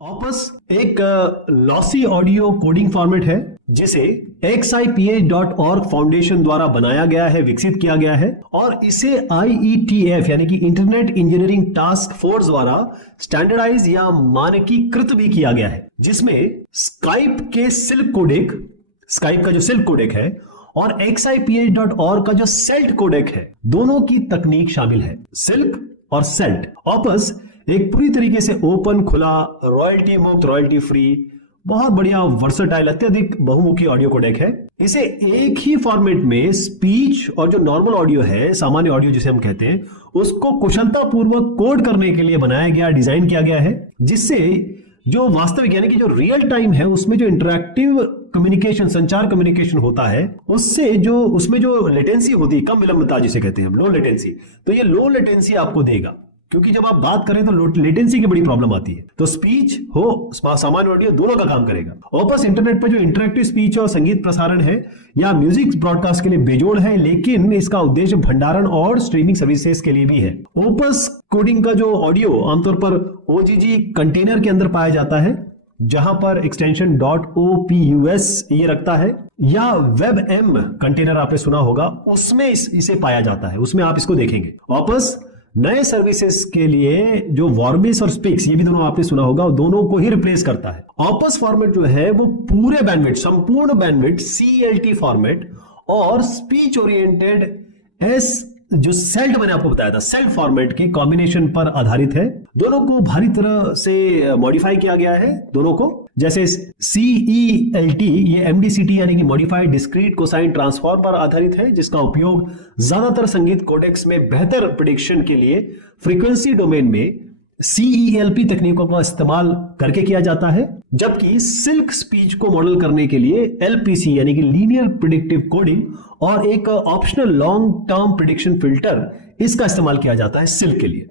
Opus एक lossy audio coding format है जिसे xiph.org फाउंडेशन द्वारा बनाया गया है, विकसित किया गया है और इसे IETF यानी कि इंटरनेट इंजीनियरिंग टास्क फोर्स द्वारा स्टैंडर्डाइज या मानकीकृत भी किया गया है, जिसमें स्काइप के सिल्क कोडेक, स्काइप का जो सिल्क कोडेक है और xiph.org का जो सेल्ट कोडेक है, दोनों की तकनीक शामिल है। सिल्क और सेल्ट ऑपस एक पूरी तरीके से ओपन, खुला, रॉयल्टी मुक्त, रॉयल्टी फ्री, बहुत बढ़िया, वर्सेटाइल, अत्यधिक बहुमुखी ऑडियो कोडेक है। इसे एक ही फॉर्मेट में स्पीच और जो नॉर्मल ऑडियो है, सामान्य ऑडियो जिसे हम कहते हैं, उसको कुशलतापूर्वक कोड करने के लिए बनाया गया, डिजाइन किया गया है, जिससे जो वास्तविक यानी कि जो रियल टाइम है उसमें जो इंटरैक्टिव कम्युनिकेशन, संचार कम्युनिकेशन होता है, उससे जो उसमें जो लेटेंसी होती है, कम विलंबता जिसे कहते हैं हम, लो लेटेंसी, तो ये लो लेटेंसी आपको देगा, क्योंकि जब आप बात करें तो लेटेंसी की बड़ी प्रॉब्लम आती है। तो स्पीच हो, सामान्य ऑडियो, दोनों का काम करेगा। ऑपस इंटरनेट पर जो इंटरैक्टिव स्पीच और संगीत प्रसारण है या म्यूजिक ब्रॉडकास्ट के लिए बेजोड़ है, लेकिन इसका उद्देश्य भंडारण और स्ट्रीमिंग सर्विसेज के लिए भी है। ऑपस कोडिंग का जो ऑडियो आमतौर पर OGG कंटेनर के अंदर पाया जाता है, जहां पर एक्सटेंशन .opus ये रखता है, या WebM कंटेनर आपने सुना होगा, उसमें इसे पाया जाता है, उसमें आप इसको देखेंगे। ऑपस नए सर्विसेज के लिए जो वॉर्बिस और स्पिक्स, ये भी दोनों आपने सुना होगा, दोनों को ही रिप्लेस करता है। ऑपस फॉर्मेट जो है वो पूरे बैंडविड्थ, संपूर्ण बैंडविड्थ CLT फॉर्मेट और स्पीच ओरिएंटेड जो सेल्ट मैंने आपको बताया था, सेल्ट फॉर्मेट के कॉम्बिनेशन पर आधारित है। दोनों को भारी तरह से मॉडिफाई किया गया है, दोनों को। जैसे CELT ये MDCT यानी कि मॉडिफाइड डिस्क्रीट कोसाइन ट्रांसफॉर्म पर आधारित है, जिसका उपयोग ज्यादातर संगीत कोडेक्स में बेहतर प्रेडिक्शन के लिए फ्रीक्वेंसी डोमेन में CELP तकनीकों का इस्तेमाल करके किया जाता है, जबकि सिल्क स्पीच को मॉडल करने के लिए LPC यानी कि लीनियर प्रिडिक्टिव कोडिंग और एक optional long term prediction filter, इसका इस्तेमाल किया जाता है सिल्क के लिए।